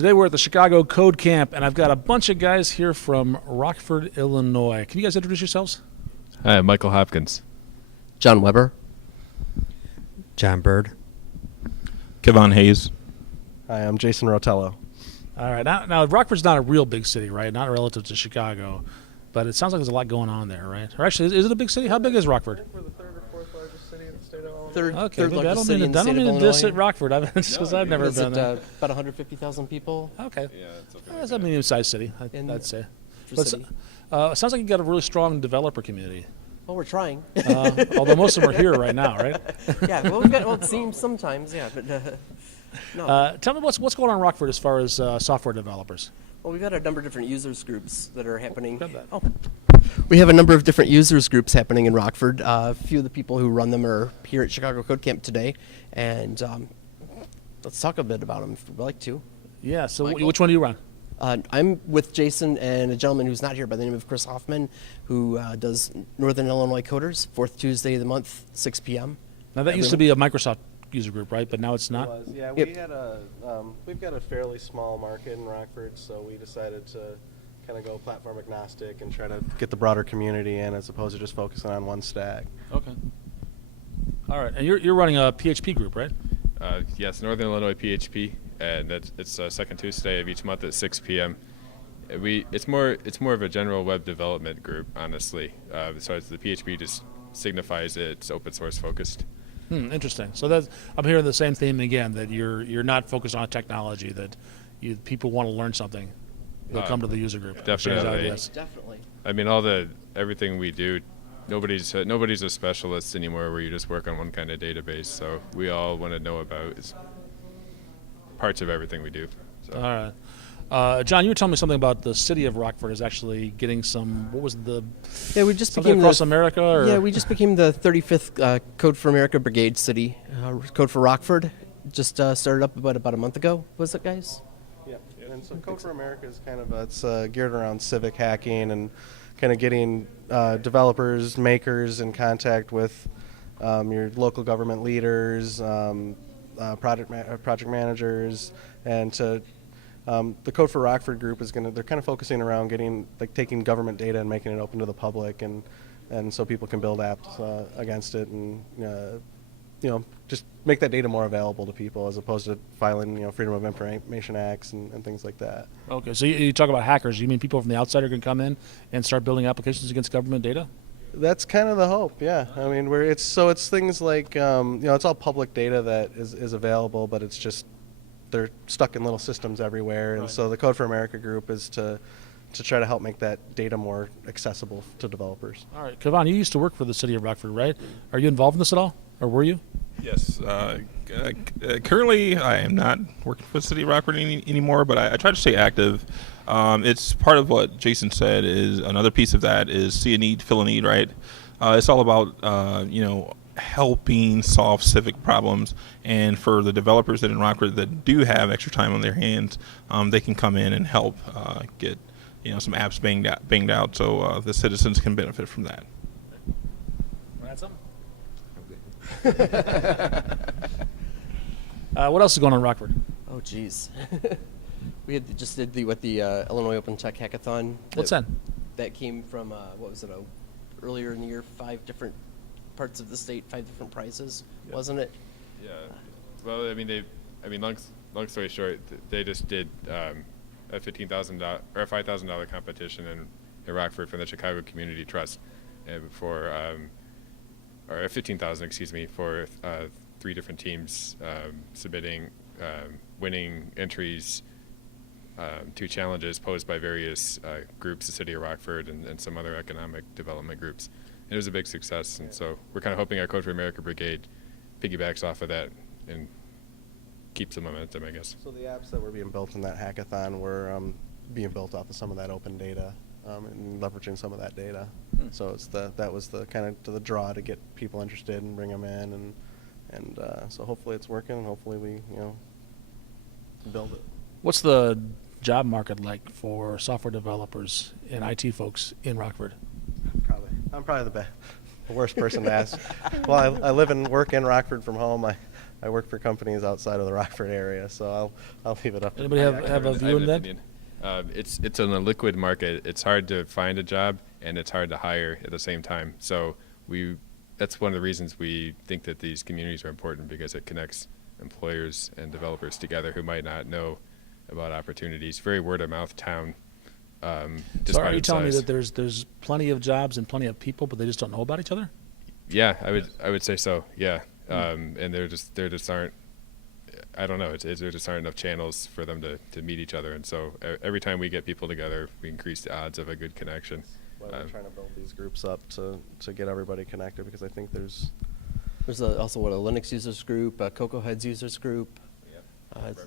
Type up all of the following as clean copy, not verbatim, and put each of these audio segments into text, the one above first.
Today we're at the Chicago Code Camp, and I've got a bunch of guys here from Rockford, Illinois. Can you guys introduce yourselves? Hi, Michael Hopkins. John Weber. John Bird. Kevon Hayes. Hi, I'm Jason Rotello. All right. Now Rockford's not a real big city, right? Not relative to Chicago, but it sounds like there's a lot going on there, right? Or actually, is it a big city? How big is Rockford? We're the third or fourth largest city in the state of Illinois. Third largest city in the state of Illinois. Diss at Rockford, because I've never been there. About 150,000 people. Okay. Yeah, it's okay. That's a medium-sized city, I'd say. But City. it sounds like you got a really strong developer community. Well, we're trying. Although most of them are here right now, right? Yeah, well, it seems sometimes, yeah, but no. Tell me what's going on in Rockford as far as software developers. Well, we've got a number of different users groups that are happening. Grab that. Oh, we have a number of different users groups happening in Rockford. A few of the people who run them are here at Chicago Code Camp today, and let's talk a bit about them if we'd like to. Yeah, so Michael? which one do you run? I'm with Jason and a gentleman who's not here by the name of Chris Hoffman, who does Northern Illinois Coders, fourth Tuesday of the month, 6 p.m. Now that used to be a Microsoft user group, right? But now it's not. It was. Yeah, Yep. we've got a fairly small market in Rockford, so we decided to kind of go platform agnostic and try to get the broader community in as opposed to just focusing on one stack. Okay. All right, and you're running a PHP group, right? Yes, Northern Illinois PHP, and it's second Tuesday of each month at 6 p.m. It's more of a general web development group, honestly. Besides, the PHP just signifies it's open source focused. Interesting. So I'm hearing the same theme again, that you're not focused on technology, that people want to learn something, they'll come to the user group. Definitely. Definitely. I mean, everything we do, nobody's a specialist anymore where you just work on one kind of database. So we all want to know about parts of everything we do. So. All right. John, you were telling me something about the city of Rockford is actually getting some. What was the? Yeah, we just something became across America. Or? Yeah, we just became the 35th Code for America Brigade city. Code for Rockford just started up about a month ago. Was it, guys? Yeah, and so Code for America is kind of it's geared around civic hacking and kind of getting developers, makers in contact with your local government leaders, project managers, and to the Code for Rockford group is they're kind of focusing around taking government data and making it open to the public, and so people can build apps against it, and just make that data more available to people as opposed to filing Freedom of Information Acts and things like that. Okay, so you talk about hackers. You mean people from the outside are going to come in and start building applications against government data? That's kind of the hope, yeah. I mean, it's things like it's all public data that is available, but it's just they're stuck in little systems everywhere, and so the Code for America group is to try to help make that data more accessible to developers. All right, Kevon, you used to work for the city of Rockford, right? Are you involved in this at all, or were you? Yes. Currently, I am not working for the city of Rockford anymore, but I try to stay active. It's part of what Jason said. Is another piece of that is see a need, fill a need, right? It's all about helping solve civic problems, and for the developers that in Rockford that do have extra time on their hands, they can come in and help get some apps banged out, so the citizens can benefit from that. Add something? What else is going on in Rockford? Oh, geez. We just did the Illinois Open Tech Hackathon. What's that? That came from earlier in the year, 5 different parts of the state, 5 different prizes, wasn't it? Yeah. Well, long story short, they just did a $15,000 or a $5,000 competition in Rockford from the Chicago Community Trust, and or $15,000, excuse me, for 3 different teams submitting, winning entries to challenges posed by various groups, the city of Rockford and some other economic development groups. And it was a big success, and so we're kind of hoping our Code for America Brigade piggybacks off of that and keeps the momentum, I guess. So the apps that were being built in that hackathon were being built off of some of that open data and leveraging some of that data. So that was the kind of the draw to get people interested and bring them in, and so hopefully it's working, and hopefully we build it. What's the job market like for software developers and IT folks in Rockford? I'm probably the worst person to ask. Well, I live and work in Rockford from home. I work for companies outside of the Rockford area, so I'll leave it up. to Anybody have a I view an on that? opinion. It's in a liquid market. It's hard to find a job and it's hard to hire at the same time. So that's one of the reasons we think that these communities are important, because it connects employers and developers together who might not know about opportunities. Very word of mouth town. Just So by are you telling me size. that there's plenty of jobs and plenty of people, but they just don't know about each other? Yeah, I would say so. Yeah, and there just aren't. I don't know. There just aren't enough channels for them to meet each other, and so every time we get people together, we increase the odds of a good connection. Well, we're trying to build these groups up to get everybody connected, because I think there's Also a Linux users group, a Cocoa Heads users group.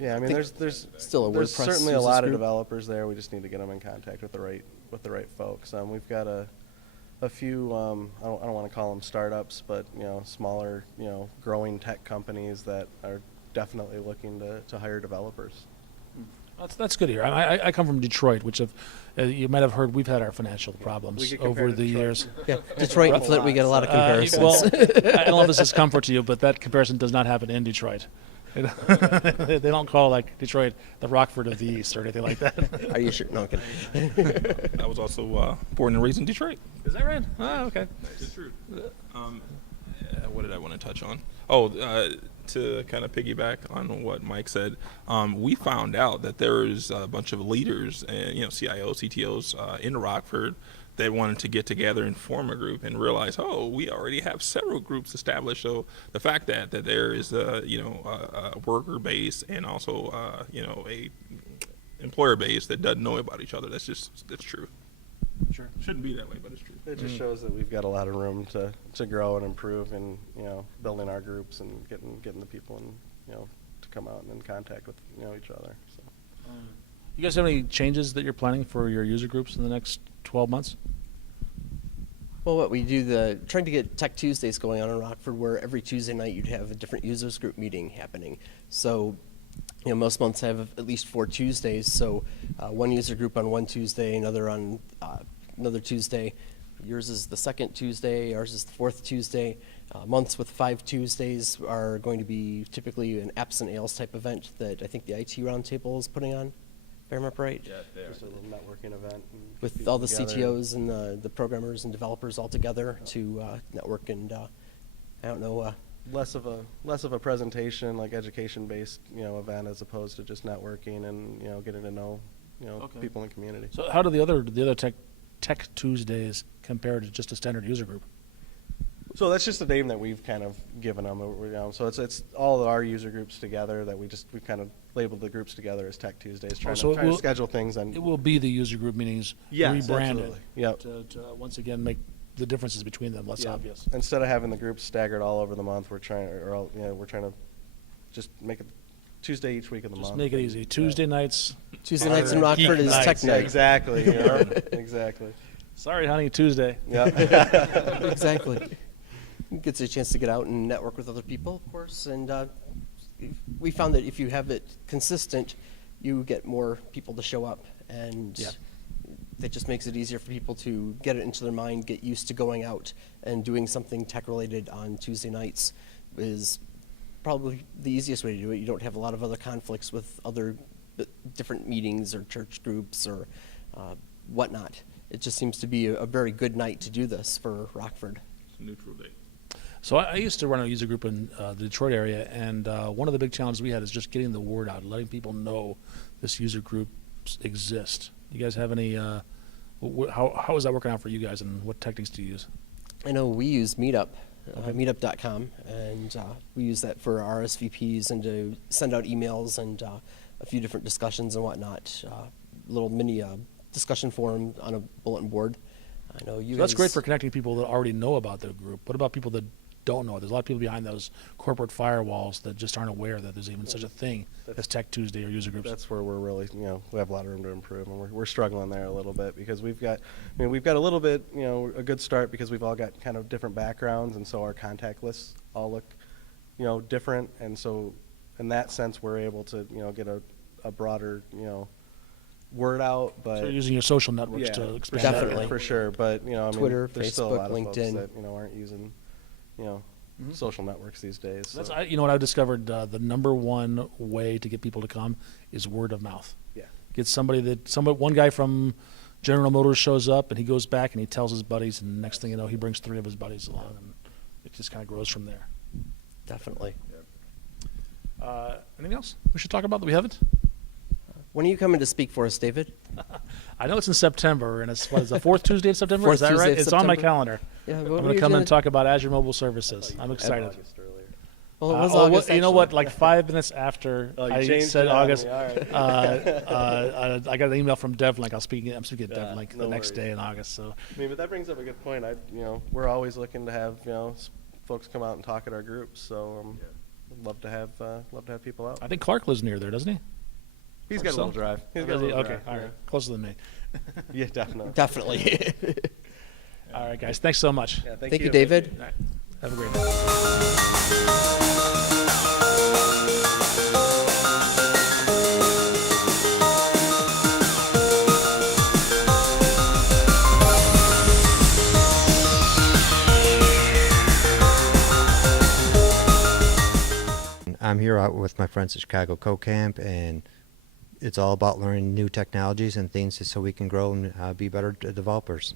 yeah, I mean there's still a there's WordPress certainly a users lot of group. developers there. We just need to get them in contact with the right folks. We've got a few I don't want to call them startups, but smaller growing tech companies that are definitely looking to hire developers. That's good to hear. I come from Detroit, which you might have heard we've had our financial problems get over compared to the Detroit. years. Yeah, Detroit and Flint, we get a lot of comparisons. Well, I don't know if this is comfort to you, but that comparison does not happen in Detroit. They don't call like Detroit the Rockford of the East or anything like that. Are you sure? No, I'm kidding. I was also born and raised in Detroit. Is that right? Oh, okay. It's true. What did I want to touch on? Oh, to kind of piggyback on what Mike said, we found out that there is a bunch of leaders and CIOs, CTOs in Rockford that wanted to get together and form a group and realize, oh, we already have several groups established. So the fact that there is a worker base and also a employer base that doesn't know about each other, that's true. Sure. Shouldn't be that way, but it's true. It just shows that we've got a lot of room to grow and improve, and building our groups and getting the people to come out and in contact with each other. So. You guys have any changes that you're planning for your user groups in the next 12 months? Well, what we do, trying to get Tech Tuesdays going on in Rockford, where every Tuesday night you'd have a different users group meeting happening. So, most months have at least 4 Tuesdays. So, one user group on one Tuesday, another on another Tuesday. Yours is the second Tuesday. Ours is the fourth Tuesday. Months with 5 Tuesdays are going to be typically an apps and ales type event that I think the IT Roundtable is putting on. If I remember right. Yeah, they are. Just a little networking event. And get With people all the together. CTOs and the programmers and developers all together to network and I don't know. Less of a presentation, like education-based, event, as opposed to just networking and getting to know, Okay. people in the community. So how do the other Tech Tuesdays compare to just a standard user group? So that's just the name that we've kind of given them. So it's all of our user groups together that we've kind of labeled the groups together as Tech Tuesdays, trying so it to will- schedule things and It will be the user group meetings Yes, rebranded absolutely. Yep. to once again make the differences between them less Yeah. obvious. Instead of having the groups staggered all over the month, we're trying to just make it Tuesday each week of the Just month. make it easy. Tuesday nights. Tuesday nights in are Rockford geek is nights. Tech Yeah, Night. exactly. Exactly. Sorry, honey, Tuesday. Yeah. Exactly. It gets a chance to get out and network with other people, of course. And we found that if you have it consistent, you get more people to show up. And Yeah. that just makes it easier for people to get it into their mind, get used to going out and doing something tech-related on Tuesday nights is probably the easiest way to do it. You don't have a lot of other conflicts with other different meetings or church groups or whatnot. It just seems to be a very good night to do this for Rockford. It's a neutral date. So I used to run a user group in the Detroit area, and one of the big challenges we had is just getting the word out, letting people know this user groups exist. You guys have any? How is that working out for you guys, and what techniques do you use? I know we use Meetup, meetup.com, and we use that for RSVPs and to send out emails and a few different discussions and whatnot. Little mini discussion forum on a bulletin board. I know you So that's guys- great for connecting people that already know about the group. What about people that don't know it? There's a lot of people behind those corporate firewalls that just aren't aware that there's even such a thing as Tech Tuesday or user groups. That's where we're really, we have a lot of room to improve, and we're struggling there a little bit because we've got a little bit, a good start because we've all got kind of different backgrounds, and so our contact lists all look, different, and so in that sense we're able to, get a broader, word out. But So you're using your social networks yeah, to for expand sure, that. Definitely. for sure. But I mean, Twitter, there's still a Facebook, lot of folks LinkedIn. that aren't using, social networks these days. That's so. you know what I've discovered. The number one way to get people to come is word of mouth. Yeah. Get one guy from General Motors shows up and he goes back and he tells his buddies, and the next thing you know, he brings 3 of his buddies along, and it just kind of grows from there. Definitely. Anything else we should talk about that we haven't? When are you coming to speak for us, David? I know it's in September, and it's the 4th Tuesday in September. Fourth Is that Tuesday right? of It's on my September. calendar. Yeah, I'm going to come and talk about Azure Mobile Services. I'm excited. Well, it was well, August, you know what? actually. Like 5 minutes after Oh, you I changed said it on August, me. All right. I got an email from DevLink. I'm speaking at Yeah, DevLink no the next worries. day in August. So I mean, but that brings up a good point. We're always looking to have folks come out and talk at our groups. So I'd love to have people out. I think Clark lives near there, doesn't he? He's got a so? little drive. He's Oh, got a does he? little Okay, drive. all right, closer than me. Yeah, definitely. Definitely. All right, guys. Thanks so much. Yeah, Thank you, David. All right. Have a great night. I'm here out with my friends at Chicago Co-Camp, and it's all about learning new technologies and things so we can grow and be better developers.